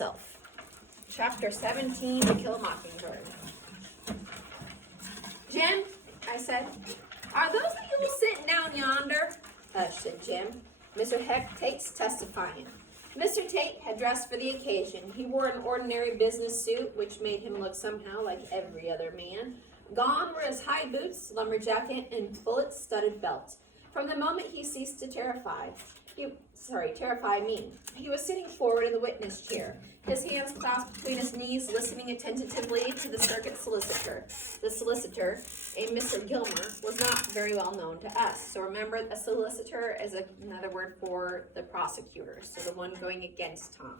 itself. Chapter 17, To Kill a Mockingbird. Jim, I said, are those the mules sitting down yonder? Said Jim. Mr. Tate's testifying. Mr. Tate had dressed for the occasion. He wore an ordinary business suit, which made him look somehow like every other man. Gone were his high boots, lumberjacket, and bullet-studded belt. From the moment he ceased to terrify me. He was sitting forward in the witness chair, his hands clasped between his knees, listening attentively to the circuit solicitor. The solicitor, a Mr. Gilmer, was not very well known to us. So remember, a solicitor is another word for the prosecutor, so the one going against Tom.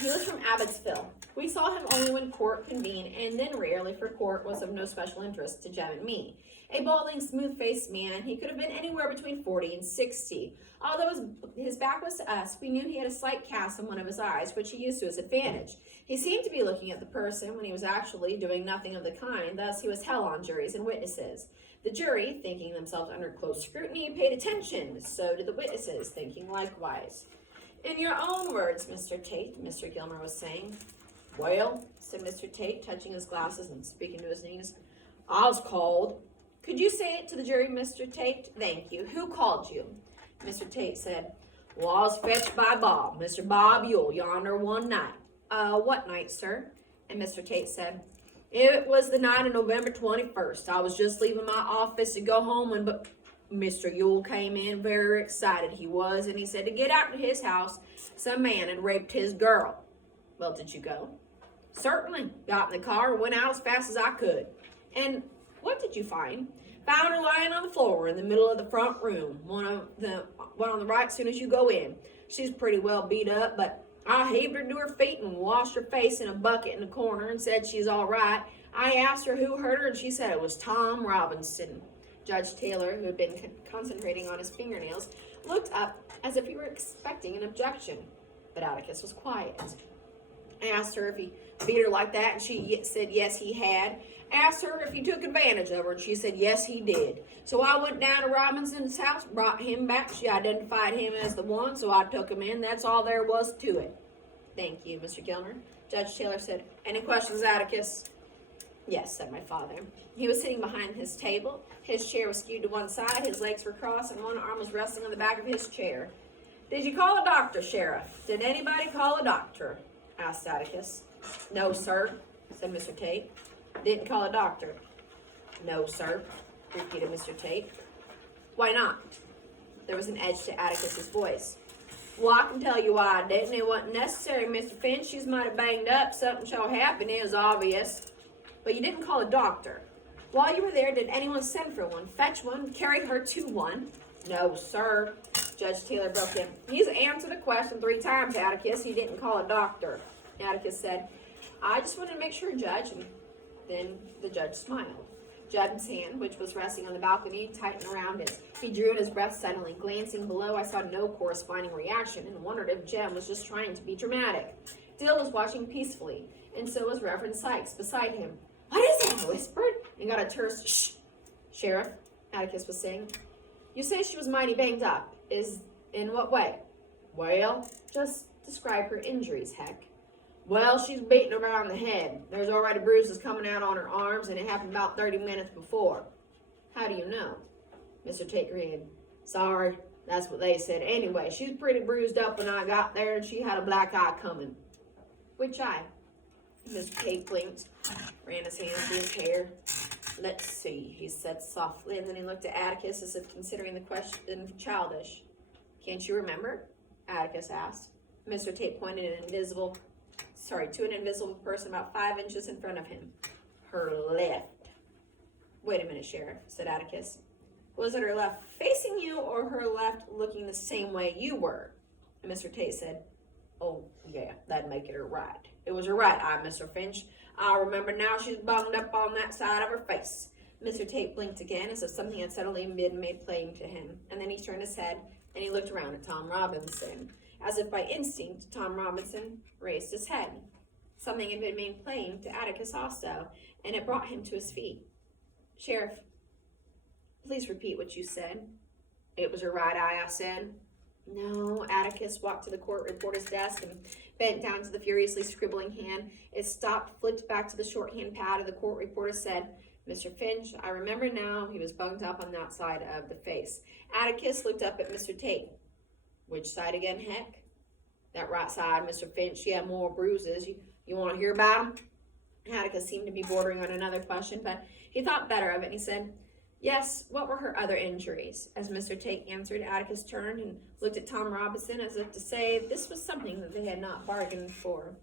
He was from Abbotsville. We saw him only when court convened, and then rarely, for court was of no special interest to Jem and me. A balding, smooth-faced man, he could have been anywhere between 40 and 60. Although his back was to us, we knew he had a slight cast in one of his eyes, which he used to his advantage. He seemed to be looking at the person when he was actually doing nothing of the kind, thus he was hell on juries and witnesses. The jury, thinking themselves under close scrutiny, paid attention. So did the witnesses, thinking likewise. In your own words, Mr. Tate, Mr. Gilmer was saying. Well, said Mr. Tate, touching his glasses and speaking to his knees, I was called. Could you say it to the jury, Mr. Tate? Thank you. Who called you? Mr. Tate said, well, I was fetched by Bob, Mr. Bob Yule, yonder one night. What night, sir? And Mr. Tate said, it was the night of November 21st. I was just leaving my office to go home when Mr. Yule came in, very excited he was, and he said to get out to his house, some man had raped his girl. Well, did you go? Certainly. Got in the car and went out as fast as I could. And what did you find? Found her lying on the floor in the middle of the front room, one on the right as soon as you go in. She's pretty well beat up, but I heaved her to her feet and washed her face in a bucket in the corner and said she's all right. I asked her who hurt her, and she said it was Tom Robinson. Judge Taylor, who had been concentrating on his fingernails, looked up as if he were expecting an objection, but Atticus was quiet. I asked her if he beat her like that, and she said yes, he had. Asked her if he took advantage of her, and she said yes, he did. So I went down to Robinson's house, brought him back. She identified him as the one, so I took him in. That's all there was to it. Thank you, Mr. Gilmer. Judge Taylor said, any questions, Atticus? Yes, said my father. He was sitting behind his table. His chair was skewed to one side, his legs were crossed, and one arm was resting on the back of his chair. Did you call a doctor, Sheriff? Did anybody call a doctor? Asked Atticus. No, sir, said Mr. Tate. Didn't call a doctor. No, sir, repeated Mr. Tate. Why not? There was an edge to Atticus's voice. Well, I can tell you why I didn't. It wasn't necessary, Mr. Finch. She's mighty banged up. Something shall happen. It was obvious. But you didn't call a doctor. While you were there, did anyone send for one, fetch one, carry her to one? No, sir. Judge Taylor broke in. He's answered the question 3 times, Atticus. He didn't call a doctor. Atticus said, I just wanted to make sure, Judge. And then the judge smiled. Judge's hand, which was resting on the balcony, tightened around his. He drew in his breath suddenly. Glancing below, I saw no corresponding reaction and wondered if Jem was just trying to be dramatic. Dill was watching peacefully, and so was Reverend Sykes beside him. What is it? I whispered, and got a terse shh. Sheriff, Atticus was saying, you say she was mighty banged up. In what way? Well, just describe her injuries, Heck. Well, she's beaten around the head. There's already bruises coming out on her arms, and it happened about 30 minutes before. How do you know? Mr. Tate grinned. Sorry, that's what they said. Anyway, she's pretty bruised up when I got there, and she had a black eye coming. Which eye? Mr. Tate blinked, ran his hands through his hair. Let's see, he said softly, and then he looked at Atticus as if considering the question childish. Can't you remember? Atticus asked. Mr. Tate pointed to an invisible person about 5 inches in front of him. Her left. Wait a minute, Sheriff, said Atticus. Was it her left facing you or her left looking the same way you were? And Mr. Tate said, oh, yeah, that'd make it her right. It was her right eye, Mr. Finch. I remember now she's bunged up on that side of her face. Mr. Tate blinked again as if something had suddenly been made plain to him, and then he turned his head and he looked around at Tom Robinson. As if by instinct, Tom Robinson raised his head. Something had been made plain to Atticus also, and it brought him to his feet. Sheriff, please repeat what you said. It was her right eye, I said. No, Atticus walked to the court reporter's desk and bent down to the furiously scribbling hand. It stopped, flipped back to the shorthand pad, and the court reporter said, Mr. Finch, I remember now, he was bunged up on that side of the face. Atticus looked up at Mr. Tate. Which side again, heck? That right side, Mr. Finch. She had more bruises. You want to hear about them? Atticus seemed to be bordering on another question, but he thought better of it, and he said, yes, what were her other injuries? As Mr. Tate answered, Atticus turned and looked at Tom Robinson as if to say this was something that they had not bargained for.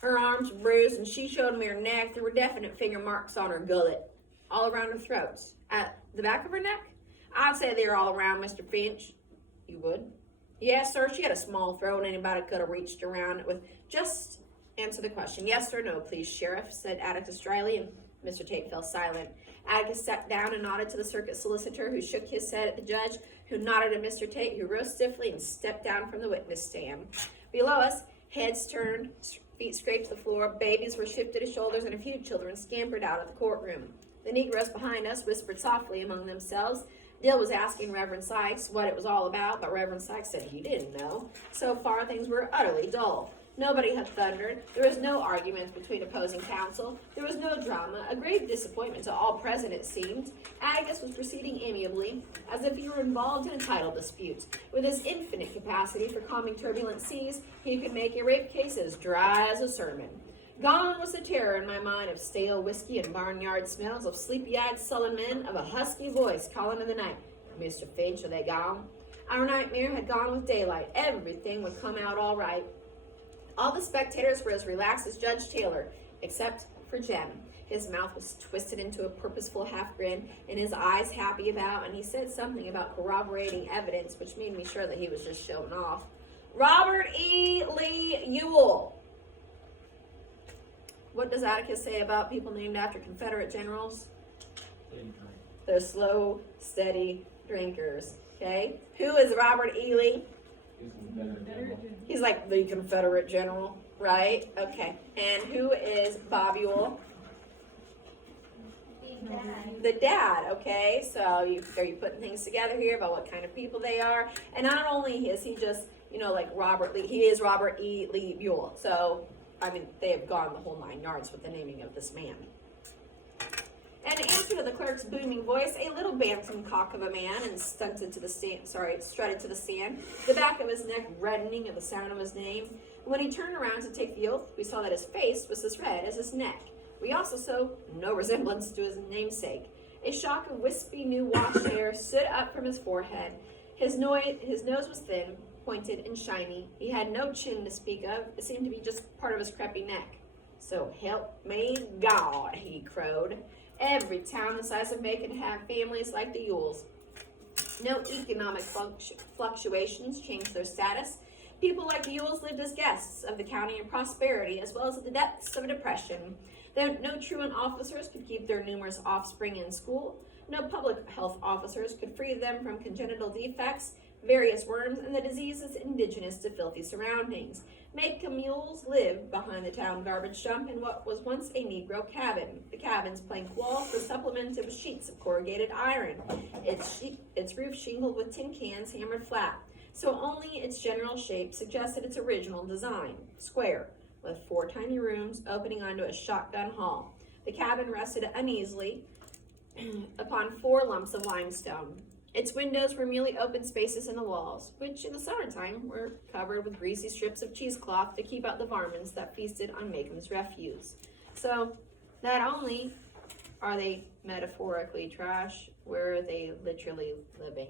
Her arms were bruised, and she showed me her neck. There were definite finger marks on her gullet, all around her throat. At the back of her neck? I'd say they were all around, Mr. Finch. You would? Yes, sir. She had a small throat. Anybody could have reached around it with just answer the question. Yes or no, please, Sheriff, said Atticus dryly, and Mr. Tate fell silent. Atticus sat down and nodded to the circuit solicitor, who shook his head at the judge, who nodded at Mr. Tate, who rose stiffly and stepped down from the witness stand. Below us, heads turned, feet scraped the floor, babies were shifted to shoulders, and a few children scampered out of the courtroom. The Negroes behind us whispered softly among themselves. Dill was asking Reverend Sykes what it was all about, but Reverend Sykes said he didn't know. So far, things were utterly dull. Nobody had thundered. There was no argument between opposing counsel. There was no drama. A grave disappointment to all present, it seemed. Atticus was proceeding amiably, as if he were involved in a title dispute. With his infinite capacity for calming turbulent seas, he could make a rape case as dry as a sermon. Gone was the terror in my mind of stale whiskey and barnyard smells, of sleepy-eyed sullen men, of a husky voice calling in the night, Mr. Finch, are they gone? Our nightmare had gone with daylight. Everything would come out all right. All the spectators were as relaxed as Judge Taylor, except for Jem. His mouth was twisted into a purposeful half-grin, and his eyes happy about, and he said something about corroborating evidence, which made me sure that he was just showing off. Robert E. Lee Ewell. What does Atticus say about people named after Confederate generals? They're slow, steady drinkers. Okay? Who is Robert E. Lee? He's like the Confederate general, right? Okay. And who is Bob Ewell? The dad, okay? So are you putting things together here about what kind of people they are? And not only is he just, like Robert Lee, he is Robert E. Lee Ewell. So, they have gone the whole 9 yards with the naming of this man. And in answer to the clerk's booming voice, a little bantam cock of a man and strutted to the stand, the back of his neck reddening at the sound of his name. When he turned around to take the oath, we saw that his face was as red as his neck. We also saw no resemblance to his namesake. A shock of wispy, new washed hair stood up from his forehead. His nose was thin, pointed, and shiny. He had no chin to speak of. It seemed to be just part of his crepey neck. So help me God, he crowed. Every town the size of Macon had families like the Ewells. No economic fluctuations changed their status. People like the Ewells lived as guests of the county in prosperity as well as at the depths of a depression. No truant officers could keep their numerous offspring in school. No public health officers could free them from congenital defects, various worms, and the diseases indigenous to filthy surroundings. Macon mules lived behind the town garbage dump in what was once a Negro cabin. The cabin's plank walls were supplemented with sheets of corrugated iron, its roof shingled with tin cans hammered flat, so only its general shape suggested its original design, square, with 4 tiny rooms opening onto a shotgun hall. The cabin rested uneasily upon 4 lumps of limestone. Its windows were merely open spaces in the walls, which in the summertime were covered with greasy strips of cheesecloth to keep out the varmints that feasted on Macon's refuse. So, not only are they metaphorically trash, where are they literally living?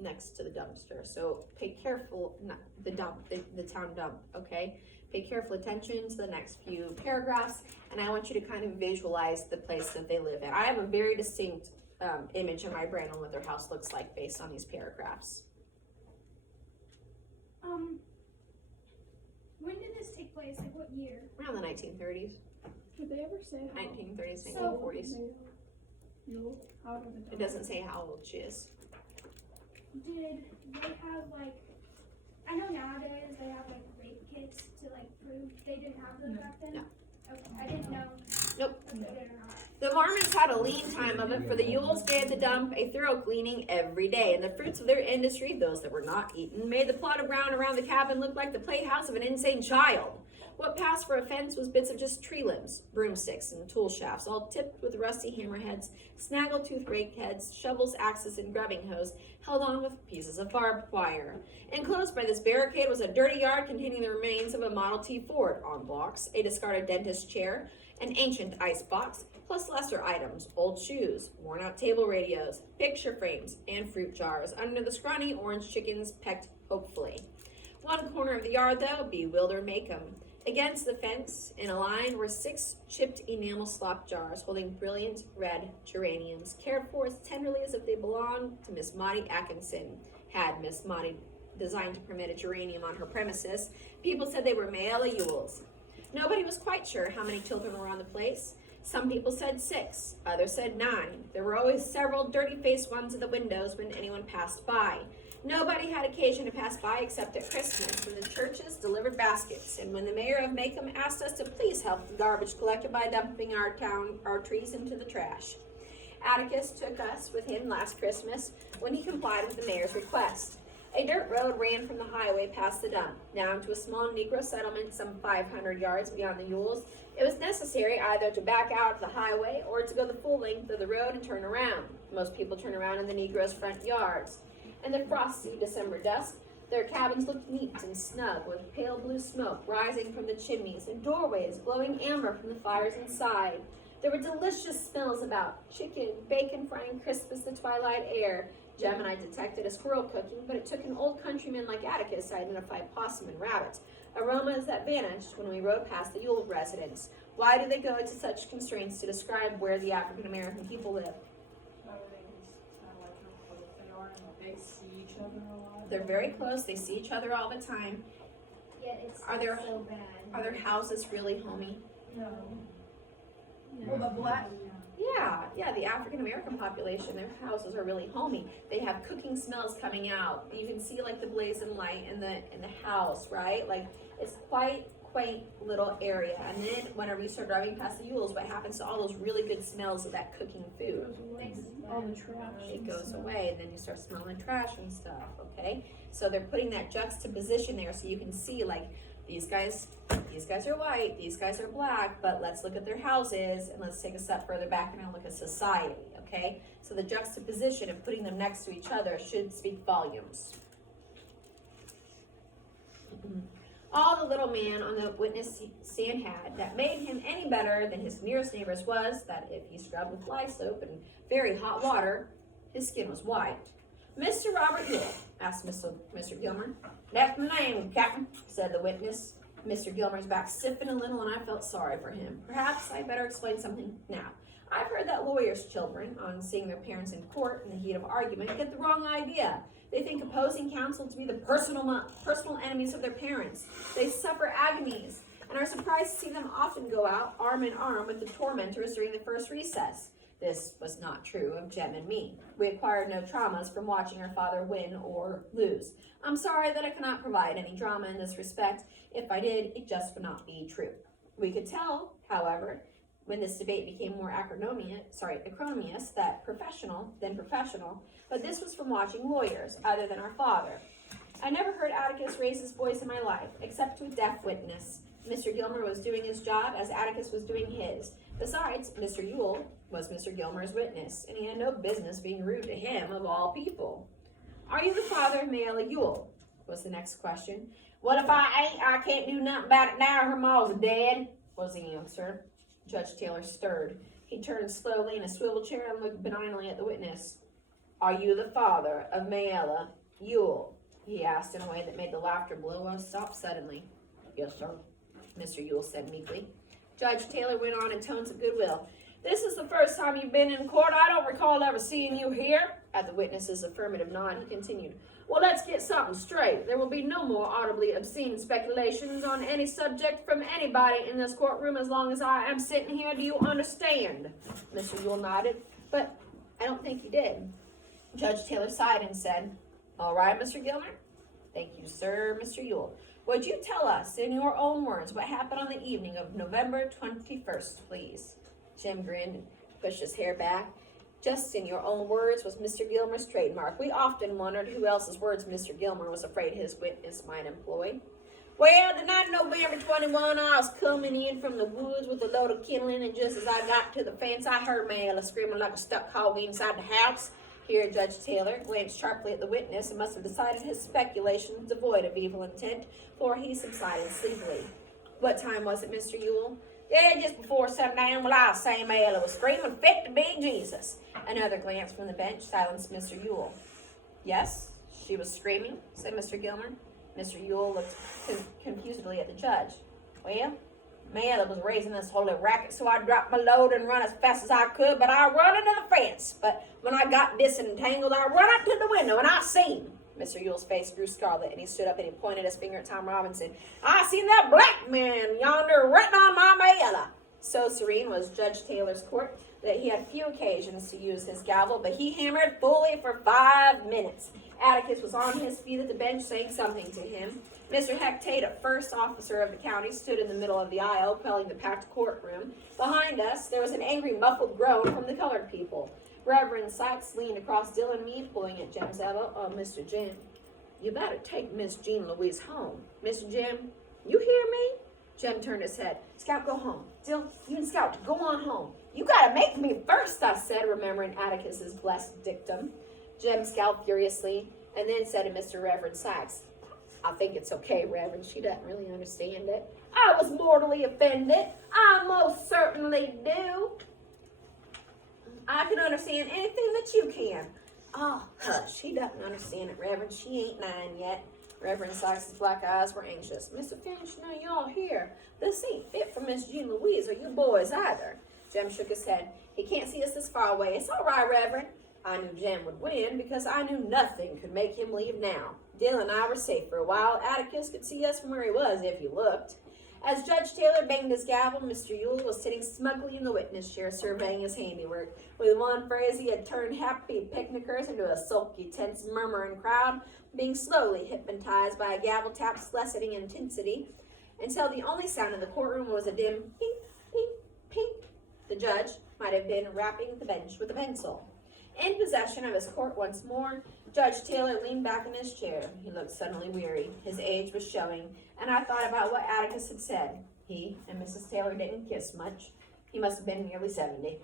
Next to the dumpster. So pay careful, not the dump, the town dump, okay? Pay careful attention to the next few paragraphs, and I want you to kind of visualize the place that they live in. I have a very distinct image in my brain on what their house looks like based on these paragraphs. When did this take place? Like what year? Around the 1930s. Did they ever say how? 1930s, 1940s. No. It doesn't say how old she is. Did they have I know nowadays they have rape kits to prove they didn't have those back then? No. Okay, I didn't know Nope. They are not. The Mormons had a lean time of it, for the Yules gave the dump a thorough cleaning every day, and the fruits of their industry, those that were not eaten, made the plot of ground around the cabin look like the playhouse of an insane child. What passed for a fence was bits of just tree limbs, broomsticks, and tool shafts, all tipped with rusty hammerheads, snaggletooth rake heads, shovels, axes, and grubbing hoes, held on with pieces of barbed wire. Enclosed by this barricade was a dirty yard containing the remains of a Model T Ford on blocks, a discarded dentist chair, an ancient ice box, plus lesser items, old shoes, worn-out table radios, picture frames, and fruit jars under the scrawny orange chickens pecked hopefully. One corner of the yard, though, bewildered Maycomb. Against the fence, in a line, were 6 chipped enamel slop jars holding brilliant red geraniums, cared for as tenderly as if they belonged to Miss Maudie Atkinson. Had Miss Maudie designed to permit a geranium on her premises, people said they were Mayella Yules. Nobody was quite sure how many children were on the place. Some people said 6, others said 9. There were always several dirty-faced ones at the windows when anyone passed by. Nobody had occasion to pass by except at Christmas, when the churches delivered baskets, and when the mayor of Maycomb asked us to please help the garbage collector by dumping our trees into the trash. Atticus took us with him last Christmas when he complied with the mayor's request. A dirt road ran from the highway past the dump, down to a small Negro settlement some 500 yards beyond the Yules. It was necessary either to back out the highway or to go the full length of the road and turn around. Most people turn around in the Negroes' front yards. In the frosty December dusk, their cabins looked neat and snug, with pale blue smoke rising from the chimneys and doorways glowing amber from the fires inside. There were delicious smells about: chicken, bacon frying crisp as the twilight air. Jem and I detected a squirrel cooking, but it took an old countryman like Atticus to identify possum and rabbit. Aromas that vanished when we rode past the Yule residence. Why do they go to such constraints to describe where the African American people live? They see each other a lot. They're very close. They see each other all the time. Yet it's Are there- so bad. Are their houses really homey? No. Well, the black. Yeah, the African American population, their houses are really homey. They have cooking smells coming out. You can see like the blazing light in the house, right? Like it's quite quaint little area. And then whenever you start driving past the Yules, what happens to all those really good smells of that cooking food? All the trash. It goes away, and then you start smelling trash and stuff, okay? So they're putting that juxtaposition there so you can see, like, these guys are white, these guys are black, but let's look at their houses, and let's take a step further back and now look at society, okay? So the juxtaposition of putting them next to each other should speak volumes. All the little man on the witness stand had that made him any better than his nearest neighbors was that if he scrubbed with lye soap and very hot water, his skin was white. "Mr. Robert Yule?" asked Mr. Gilmer. "That's my name, Captain," said the witness. Mr. Gilmer's back stiffened a little, and I felt sorry for him. Perhaps I'd better explain something now. I've heard that lawyers' children, on seeing their parents in court in the heat of argument, get the wrong idea. They think opposing counsel to be the personal enemies of their parents. They suffer agonies and are surprised to see them often go out arm in arm with the tormentors during the first recess. This was not true of Jem and me. We acquired no traumas from watching our father win or lose. I'm sorry that I cannot provide any drama in this respect. If I did, it just would not be true. We could tell, however, when this debate became more acrimonious, that professional, but this was from watching lawyers, other than our father. I never heard Atticus raise his voice in my life, except to a deaf witness. Mr. Gilmer was doing his job as Atticus was doing his. Besides, Mr. Yule was Mr. Gilmer's witness, and he had no business being rude to him, of all people. "Are you the father of Mayella Yule?" was the next question. "What if I ain't? I can't do nothing about it now. Her ma's dead," was the answer. Judge Taylor stirred. He turned slowly in a swivel chair and looked benignly at the witness. "Are you the father of Mayella Yule?" he asked in a way that made the laughter below us stop suddenly. "Yes, sir," Mr. Yule said meekly. Judge Taylor went on in tones of goodwill. "This is the first time you've been in court. I don't recall ever seeing you here." At the witness's affirmative nod, he continued. "Well, let's get something straight. There will be no more audibly obscene speculations on any subject from anybody in this courtroom as long as I am sitting here. Do you understand?" Mr. Yule nodded. "But I don't think he did." Judge Taylor sighed and said, "All right, Mr. Gilmer." "Thank you, sir, Mr. Yule. Would you tell us, in your own words, what happened on the evening of November 21st, please?" Jim grinned and pushed his hair back. Just in your own words was Mr. Gilmer's trademark. We often wondered who else's words Mr. Gilmer was afraid his witness might employ. Well, the night of November 21, I was coming in from the woods with a load of kindling, and just as I got to the fence, I heard Mayella screaming like a stuck hog inside the house. Here, Judge Taylor glanced sharply at the witness and must have decided his speculation was devoid of evil intent, for he subsided sleepily. What time was it, Mr. Ewell? Yeah, just before sundown. Well, I'll say Mayella was screaming fit to be Jesus. Another glance from the bench silenced Mr. Ewell. Yes, she was screaming, said Mr. Gilmer. Mr. Ewell looked confusedly at the judge. Well, Mayella was raising this holy racket, so I dropped my load and run as fast as I could, but I run into the fence. But when I got disentangled, I run up to the window, and I seen. Mr. Ewell's face grew scarlet, and he stood up and he pointed his finger at Tom Robinson. I seen that black man yonder written on my Mayella. So serene was Judge Taylor's court that he had few occasions to use his gavel, but he hammered fully for 5 minutes. Atticus was on his feet at the bench saying something to him. Mr. Hectate, a first officer of the county, stood in the middle of the aisle, quelling the packed courtroom. Behind us, there was an angry, muffled groan from the colored people. Reverend Sykes leaned across Dill and me, pulling at Jim's elbow. Oh, Mr. Jim, you better take Miss Jean Louise home. Mr. Jim, you hear me? Jim turned his head. Scout, go home. Dill, you and Scout, go on home. You gotta make me first, I said, remembering Atticus's blessed dictum. Jim scowled furiously and then said to Mr. Reverend Sykes, I think it's okay, Reverend. She doesn't really understand it. I was mortally offended. I most certainly do. I can understand anything that you can. Oh, hush. She doesn't understand it, Reverend. She ain't 9 yet. Reverend Sykes' black eyes were anxious. Mr. Finch, now y'all here. This ain't fit for Miss Jean Louise or you boys either. Jim shook his head. He can't see us this far away. It's all right, Reverend. I knew Jim would win because I knew nothing could make him leave now. Dill and I were safe for a while. Atticus could see us from where he was if he looked. As Judge Taylor banged his gavel, Mr. Ewell was sitting smugly in the witness chair surveying his handiwork. With one phrase, he had turned happy picnickers into a sulky, tense, murmuring crowd, being slowly hypnotized by a gavel tap's lessening intensity, until the only sound in the courtroom was a dim pink, pink, pink. The judge might have been rapping the bench with a pencil. In possession of his court once more, Judge Taylor leaned back in his chair. He looked suddenly weary. His age was showing, and I thought about what Atticus had said. He and Mrs. Taylor didn't kiss much. He must have been nearly 70.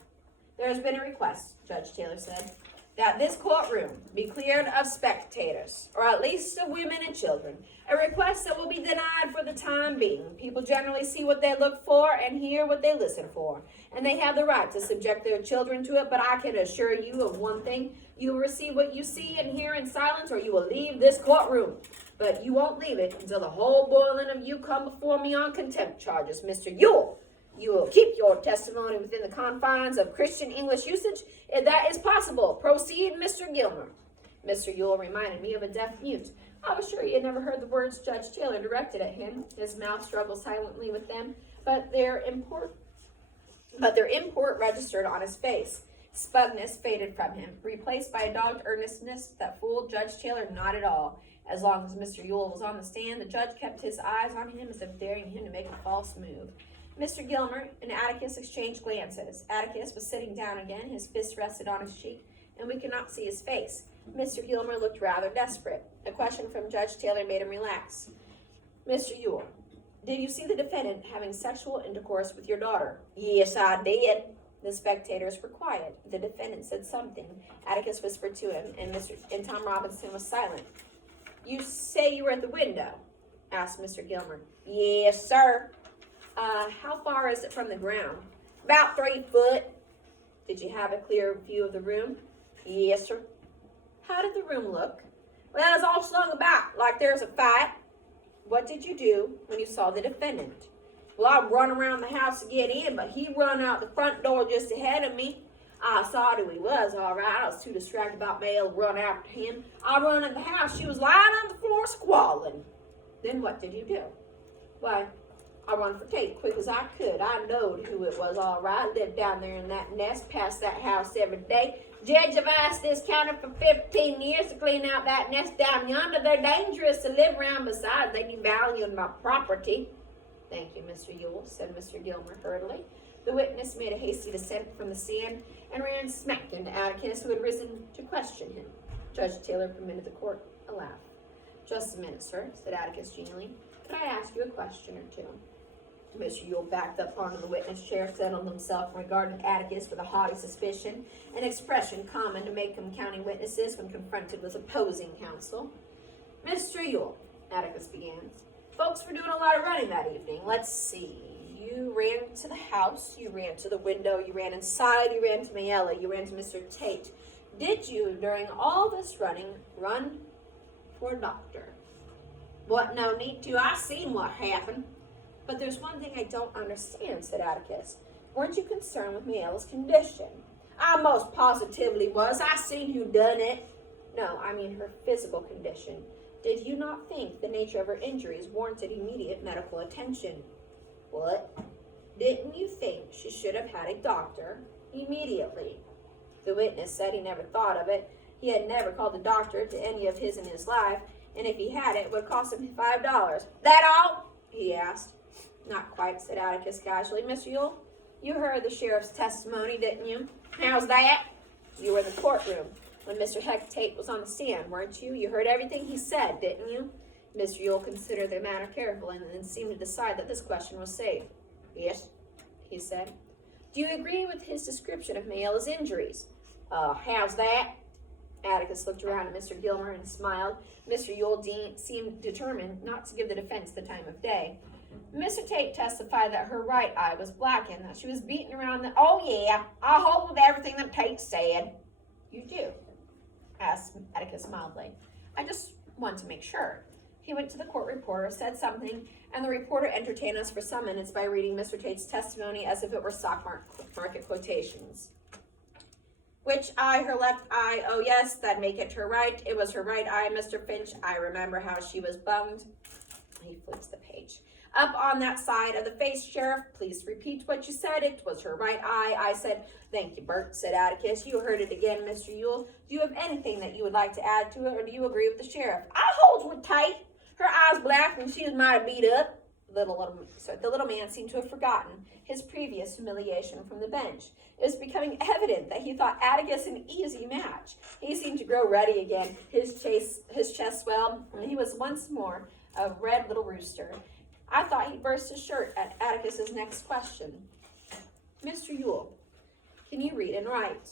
There has been a request, Judge Taylor said, that this courtroom be cleared of spectators, or at least of women and children. A request that will be denied for the time being. People generally see what they look for and hear what they listen for, and they have the right to subject their children to it, but I can assure you of one thing. You will receive what you see and hear in silence, or you will leave this courtroom. But you won't leave it until the whole boiling of you come before me on contempt charges. Mr. Ewell, you will keep your testimony within the confines of Christian English usage, if that is possible. Proceed, Mr. Gilmer. Mr. Ewell reminded me of a deaf mute. I was sure he had never heard the words Judge Taylor directed at him. His mouth struggled silently with them, but their import registered on his face. Smugness faded from him, replaced by a dogged earnestness that fooled Judge Taylor not at all. As long as Mr. Ewell was on the stand, the judge kept his eyes on him as if daring him to make a false move. Mr. Gilmer and Atticus exchanged glances. Atticus was sitting down again, his fist rested on his cheek, and we could not see his face. Mr. Gilmer looked rather desperate. A question from Judge Taylor made him relax. Mr. Ewell, did you see the defendant having sexual intercourse with your daughter? Yes, I did. The spectators were quiet. The defendant said something. Atticus whispered to him, and Tom Robinson was silent. You say you were at the window? Asked Mr. Gilmer. Yes, sir. How far is it from the ground? About 3 foot. Did you have a clear view of the room? Yes, sir. How did the room look? Well, it was all slung about like there's a fight. What did you do when you saw the defendant? Well, I run around the house to get in, but he run out the front door just ahead of me. I saw who he was, all right. I was too distracted about Mail to run after him. I run in the house. She was lying on the floor squalling. Then what did you do? Why, I run for Tate quick as I could. I knowed who it was, all right. Lived down there in that nest, past that house every day. Judge, I've asked this county for 15 years to clean out that nest down yonder. They're dangerous to live around. Besides, they devalue my property. Thank you, Mr. Ewell, said Mr. Gilmer hurriedly. The witness made a hasty descent from the stand and ran smack into Atticus, who had risen to question him. Judge Taylor permitted the court a laugh. "Just a minute, sir," said Atticus genially. "Could I ask you a question or two?" Mr. Yule backed up onto the witness chair, settled himself, and regarded Atticus with a haughty suspicion, an expression common to Macomb County witnesses when confronted with opposing counsel. "Mr. Yule," Atticus began, "folks were doing a lot of running that evening. Let's see. You ran to the house, you ran to the window, you ran inside, you ran to Mayella, you ran to Mr. Tate. Did you, during all this running, run for a doctor?" "What no need to. I seen what happened." "But there's one thing I don't understand," said Atticus. "Weren't you concerned with Mayella's condition?" "I most positively was. I seen who done it." "No, I mean her physical condition. Did you not think the nature of her injuries warranted immediate medical attention?" "What?" "Didn't you think she should have had a doctor immediately?" The witness said he never thought of it. He had never called a doctor to any of his in his life, and if he had, it would cost him $5. "That all?" he asked. "Not quite," said Atticus casually. "Mr. Yule, you heard the sheriff's testimony, didn't you?" "How's that?" "You were in the courtroom when Mr. Tate was on the stand, weren't you? You heard everything he said, didn't you?" Mr. Yule considered the matter carefully and then seemed to decide that this question was safe. "Yes," he said. "Do you agree with his description of Mayella's injuries?" How's that?" Atticus looked around at Mr. Gilmer and smiled. Mr. Yule seemed determined not to give the defense the time of day. "Mr. Tate testified that her right eye was blackened, that she was beaten around the—" "Oh, yeah, I hold with everything that Tate said." "You do?" asked Atticus mildly. "I just want to make sure." He went to the court reporter, said something, and the reporter entertained us for some minutes by reading Mr. Tate's testimony as if it were stock market quotations. "Which eye? Her left eye? Oh, yes, that'd make it her right. It was her right eye, Mr. Finch. I remember how she was bunged." He flips the page. "Up on that side of the face, Sheriff. Please repeat what you said. It was her right eye." I said. "Thank you, Bert," said Atticus. "You heard it again, Mr. Yule. Do you have anything that you would like to add to it, or do you agree with the sheriff?" "I holds with Tate. Her eye's black and she was mighty beat up." The little man seemed to have forgotten his previous humiliation from the bench. It was becoming evident that he thought Atticus an easy match. He seemed to grow ruddy again. His chest swelled, and he was once more a red little rooster. I thought he'd burst his shirt at Atticus's next question. "Mr. Yule, can you read and write?"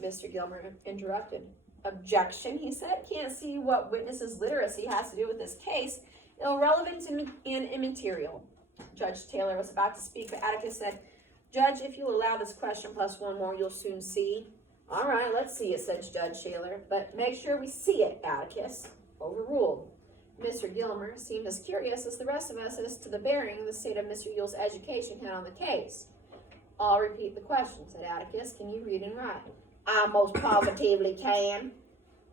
Mr. Gilmer interrupted. "Objection," he said. "Can't see what witness's literacy has to do with this case. Irrelevant and immaterial." Judge Taylor was about to speak, but Atticus said, "Judge, if you'll allow this question plus one more, you'll soon see." "All right, let's see it," said Judge Taylor. "But make sure we see it, Atticus." Overruled. Mr. Gilmer seemed as curious as the rest of us as to the bearing the state of Mr. Yule's education had on the case. "I'll repeat the question," said Atticus. "Can you read and write?" "I most positively can."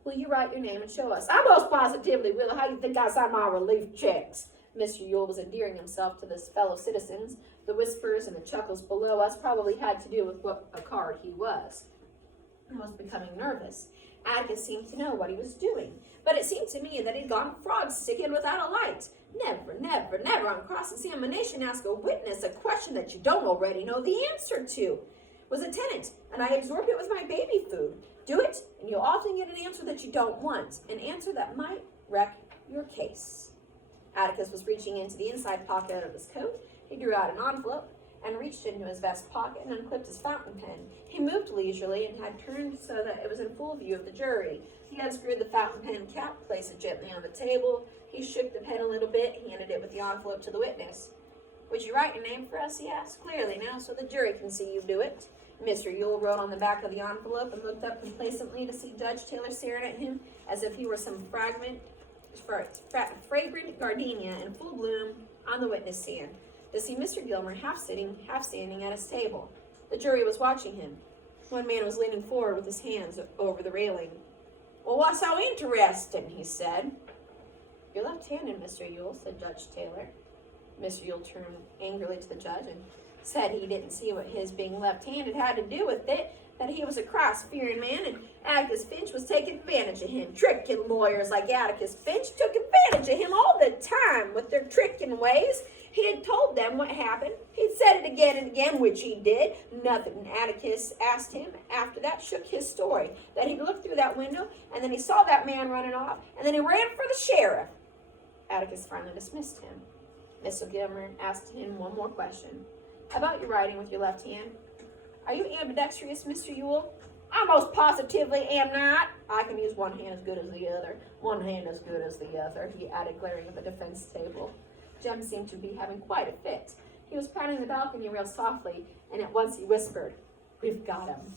"Will you write your name and show us?" "I most positively will. How do you think I sign my relief checks?" Mr. Yule was endearing himself to his fellow citizens. The whispers and the chuckles below us probably had to do with what a card he was. I was becoming nervous. Atticus seemed to know what he was doing, but it seemed to me that he'd gone frog-sticking without a light. Never, never, never on cross-examination ask a witness a question that you don't already know the answer to. Was a tenant, and I absorbed it with my baby food. Do it, and you'll often get an answer that you don't want, an answer that might wreck your case. Atticus was reaching into the inside pocket of his coat. He drew out an envelope and reached into his vest pocket and unclipped his fountain pen. He moved leisurely and had turned so that it was in full view of the jury. He unscrewed the fountain pen cap, placed it gently on the table. He shook the pen a little bit, handed it with the envelope to the witness. "Would you write your name for us?" he asked. "Clearly now, so the jury can see you do it." Mr. Yule wrote on the back of the envelope and looked up complacently to see Judge Taylor staring at him as if he were some fragrant gardenia in full bloom on the witness stand, to see Mr. Gilmer half sitting, half standing at his table. The jury was watching him. One man was leaning forward with his hands over the railing. "Well, what's so interesting?" he said. "You're left-handed, Mr. Yule," said Judge Taylor. Mr. Yule turned angrily to the judge and said he didn't see what his being left-handed had to do with it, that he was a cross-fearing man, and Atticus Finch was taking advantage of him. Tricking lawyers like Atticus Finch took advantage of him all the time with their tricking ways. He had told them what happened. He'd said it again and again, which he did. Nothing Atticus asked him after that shook his story. That he looked through that window, and then he saw that man running off, and then he ran for the sheriff. Atticus finally dismissed him. Mr. Gilmer asked him one more question. About your writing with your left hand. Are you ambidextrous, Mr. Ewell? I most positively am not. I can use one hand as good as the other. One hand as good as the other, he added, glaring at the defense table. Jem seemed to be having quite a fit. He was pounding the balcony real softly, and at once he whispered, "We've got him."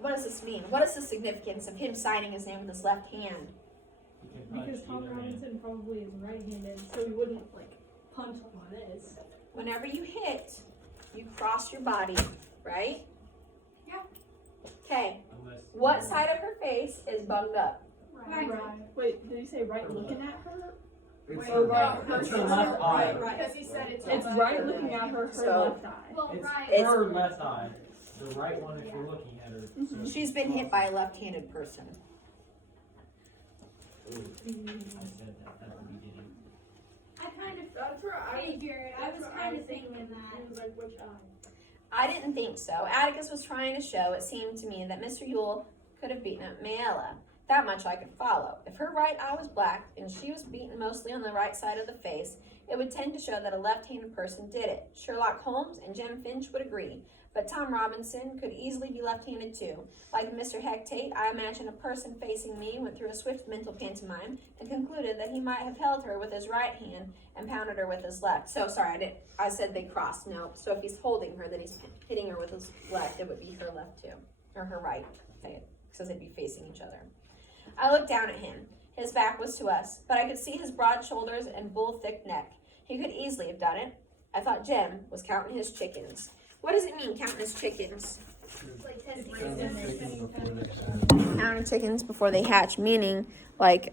What does this mean? What is the significance of him signing his name with his left hand? Because Tom Robinson probably is right-handed, so he wouldn't like punch on this. Whenever you hit, you cross your body, right? Yeah. Okay. What side of her face is bunged up? Right. Wait, did you say right looking at her? It's Wait, her right. it's her left eye. Because he said it's It's right looking at her So- left eye. Well, It's right. her left eye. The right one if you're looking at her. So She's been hit by a left-handed person. I said that at the beginning. I kind of That's right. figured. I was kind of thinking that. was like, which eye? I didn't think so. Atticus was trying to show, it seemed to me, that Mr. Ewell could have beaten up Mayella. That much I could follow. If her right eye was black and she was beaten mostly on the right side of the face, it would tend to show that a left-handed person did it. Sherlock Holmes and Jem Finch would agree, but Tom Robinson could easily be left-handed too. Like Mr. Hectate, I imagine a person facing me went through a swift mental pantomime and concluded that he might have held her with his right hand and pounded her with his left. So, sorry, I said they crossed. No, so if he's holding her, then he's hitting her with his left, it would be her left too, or her right, because they'd be facing each other. I looked down at him. His back was to us, but I could see his broad shoulders and bull-thick neck. He could easily have done it. I thought Jem was counting his chickens. What does it mean, counting his chickens? Like testing. Counting chickens before they hatch, meaning, like,